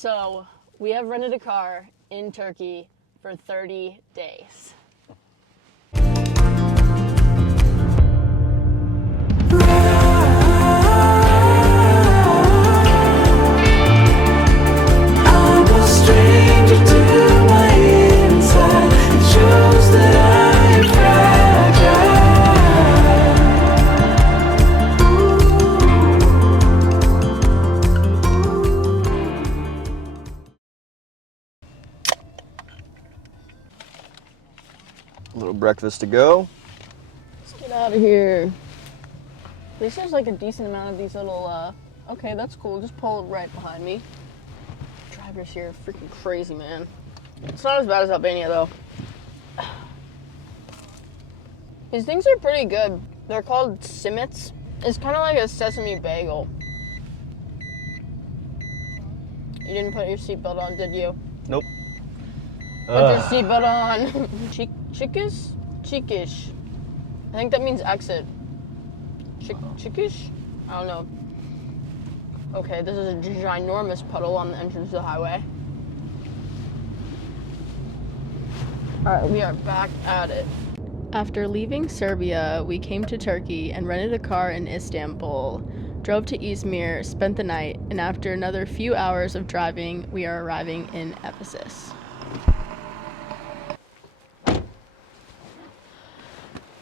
So, we have rented a car in Turkey for 30 days. A little breakfast to go. Let's get out of here. At least there's like a decent amount of these little, okay, that's cool. Just pull right behind me. Drivers here are freaking crazy, man. It's not as bad as Albania, though. These things are pretty good. They're called simits. It's kind of like a sesame bagel. You didn't put your seatbelt on, did you? Nope. Put your seatbelt on. Chickish? Cheekish. I think that means exit. Chickish? I don't know. Okay, this is a ginormous puddle on the entrance to the highway. Alright, we are back at it. After leaving Serbia, we came to Turkey and rented a car in Istanbul, drove to Izmir, spent the night, and after another few hours of driving, we are arriving in Ephesus.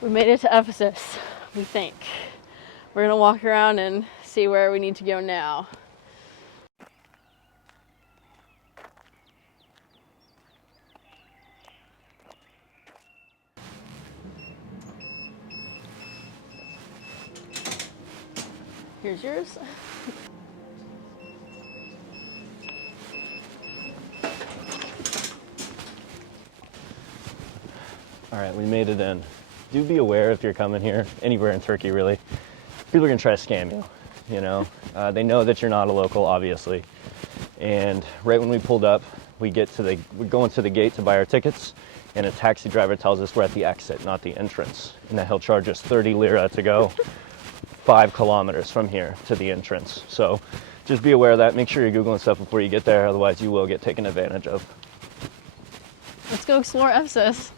We made it to Ephesus, we think. We're gonna walk around and see where we need to go now. Here's yours. All right, we made it in. Do be aware if you're coming here, anywhere in Turkey really, people are gonna try to scam you, you know? They know that you're not a local, obviously. And right when we pulled up, we're going to the gate to buy our tickets, and a taxi driver tells us we're at the exit, not the entrance, and that he'll charge us 30 lira to go 5 kilometers from here to the entrance. So just be aware of that. Make sure you're Googling stuff before you get there, otherwise you will get taken advantage of. Let's go explore Ephesus.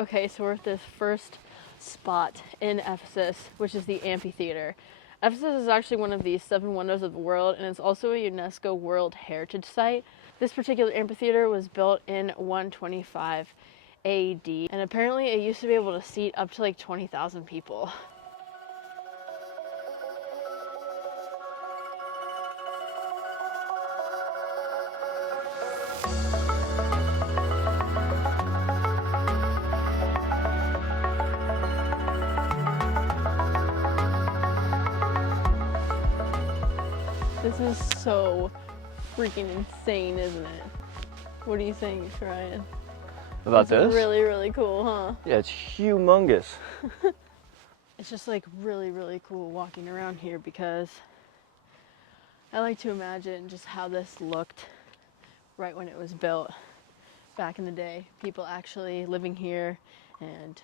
Okay, so we're at this first spot in Ephesus, which is the Amphitheater. Ephesus is actually one of the 7 wonders of the world, and it's also a UNESCO World Heritage Site. This particular amphitheater was built in 125 AD, and apparently it used to be able to seat up to like 20,000 people. This is so freaking insane, isn't it? What do you think, Ryan? About this? Really, really cool, huh? Yeah, it's humongous. It's just like really, really cool walking around here because I like to imagine just how this looked right when it was built back in the day. People actually living here and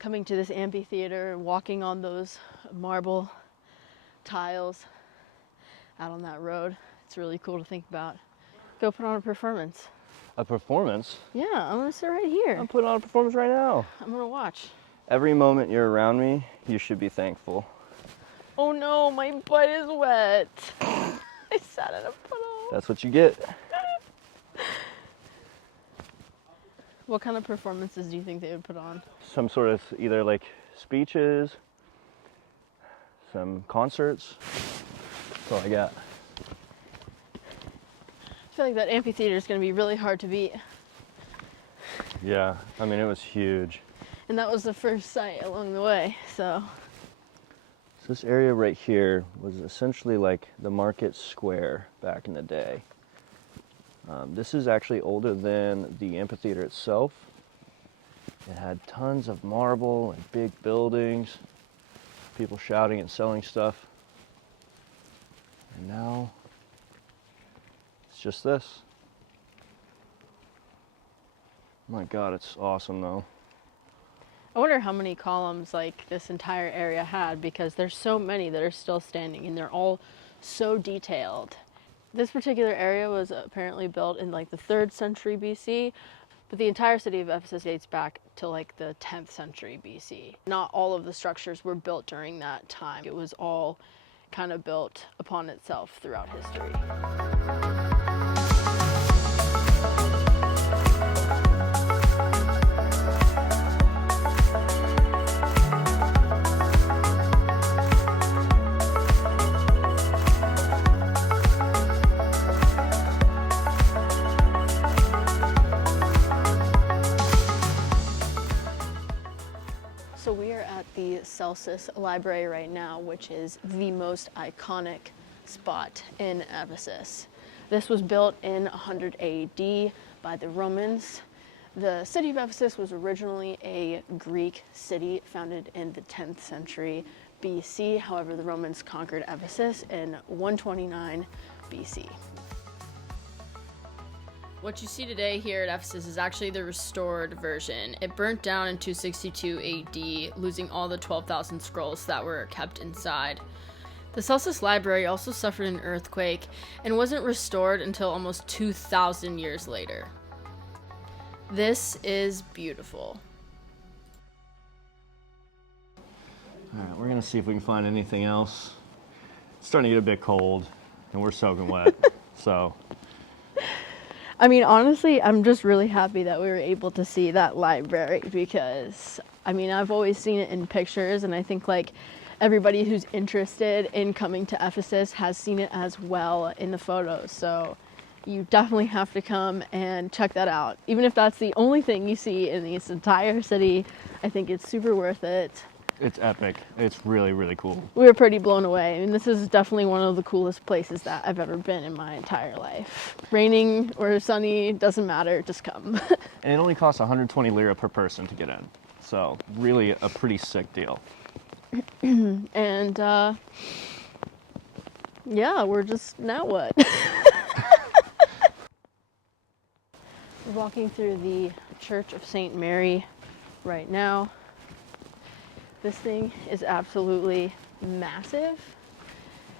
coming to this amphitheater and walking on those marble tiles out on that road. It's really cool to think about. Go put on a performance. A performance? Yeah, I'm gonna sit right here. I'm putting on a performance right now. I'm gonna watch. Every moment you're around me, you should be thankful. Oh no, my butt is wet. I sat in a puddle. That's what you get. What kind of performances do you think they would put on? Some sort of either like speeches, some concerts. That's all I got. I feel like that amphitheater is going to be really hard to beat. Yeah, I mean, it was huge. And that was the first site along the way, so. So this area right here was essentially like the market square back in the day. This is actually older than the amphitheater itself. It had tons of marble and big buildings, people shouting and selling stuff. And now it's just this. My God, it's awesome though. I wonder how many columns like this entire area had, because there's so many that are still standing and they're all so detailed. This particular area was apparently built in like the 3rd century BC, but the entire city of Ephesus dates back to like the 10th century BC. Not all of the structures were built during that time. It was all kind of built upon itself throughout history. So we are at the Selçuk Library right now, which is the most iconic spot in Ephesus. This was built in 100 AD by the Romans. The city of Ephesus was originally a Greek city founded in the 10th century BC. However, the Romans conquered Ephesus in 129 BC. What you see today here at Ephesus is actually the restored version. It burnt down in 262 AD, losing all the 12,000 scrolls that were kept inside. The Selçuk Library also suffered an earthquake and wasn't restored until almost 2,000 years later. This is beautiful. All right, we're gonna see if we can find anything else. It's starting to get a bit cold and we're soaking wet, so. I mean, honestly, I'm just really happy that we were able to see that library, because, I mean, I've always seen it in pictures, and I think, like, everybody who's interested in coming to Ephesus has seen it as well in the photos. So you definitely have to come and check that out. Even if that's the only thing you see in this entire city, I think it's super worth it. It's epic. It's really, really cool. We were pretty blown away. I mean, this is definitely one of the coolest places that I've ever been in my entire life. Raining or sunny, doesn't matter, just come. And it only costs 120 lira per person to get in. So really a pretty sick deal. And yeah, we're just, now what? We're walking through the Church of St. Mary right now. This thing is absolutely massive,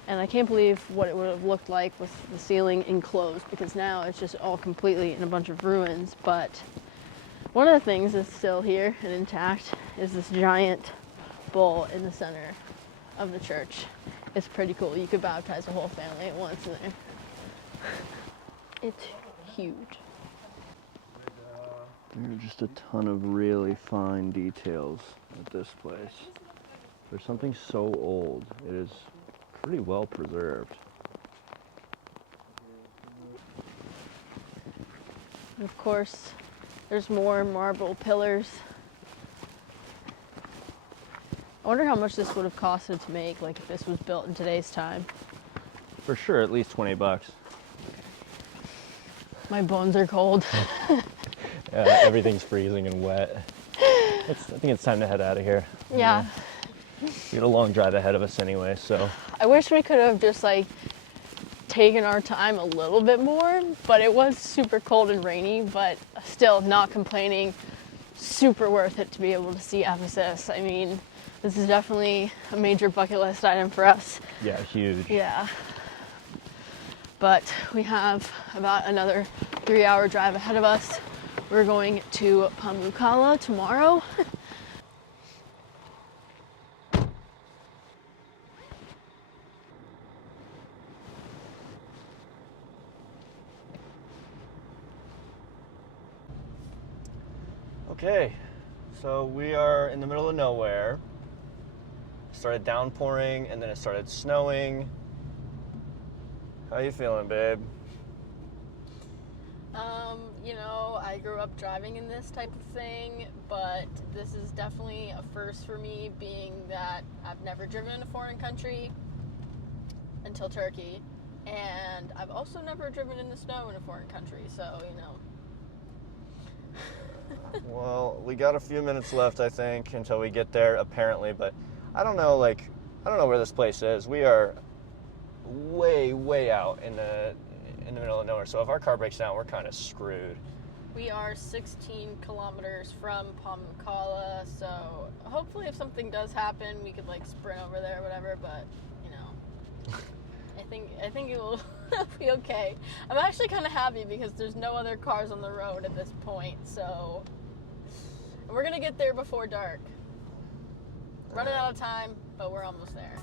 and I can't believe what it would have looked like with the ceiling enclosed, because now it's just all completely in a bunch of ruins. But one of the things that's still here and intact is this giant bull in the center of the church. It's pretty cool. You could baptize a whole family at once in there. It's huge. There are just a ton of really fine details at this place. There's something so old. It is pretty well preserved. And of course, there's more marble pillars. I wonder how much this would have costed to make, like if this was built in today's time. For sure, at least 20 bucks. My bones are cold. Everything's freezing and wet. I think it's time to head out of here. Yeah. We got a long drive ahead of us anyway, so. I wish we could have just like taken our time a little bit more, but it was super cold and rainy, but still not complaining. Super worth it to be able to see Ephesus. I mean, this is definitely a major bucket list item for us. Yeah, huge. Yeah. But we have about another 3-hour drive ahead of us. We're going to Pamukkale tomorrow. Okay, so we are in the middle of nowhere. It started downpouring and then it started snowing. How you feeling, babe? You know, I grew up driving in this type of thing, but this is definitely a first for me, being that I've never driven in a foreign country until Turkey, and I've also never driven in the snow in a foreign country, so, you know. Well, we got a few minutes left, I think, until we get there, apparently, but I don't know where this place is. We are way out in the middle of nowhere, so if our car breaks down, we're kind of screwed. We are 16 kilometers from Pamukkale, so hopefully if something does happen, we could like sprint over there or whatever, but you know, I think it will be okay. I'm actually kind of happy because there's no other cars on the road at this point, so we're gonna get there before dark. Running out of time, but we're almost there.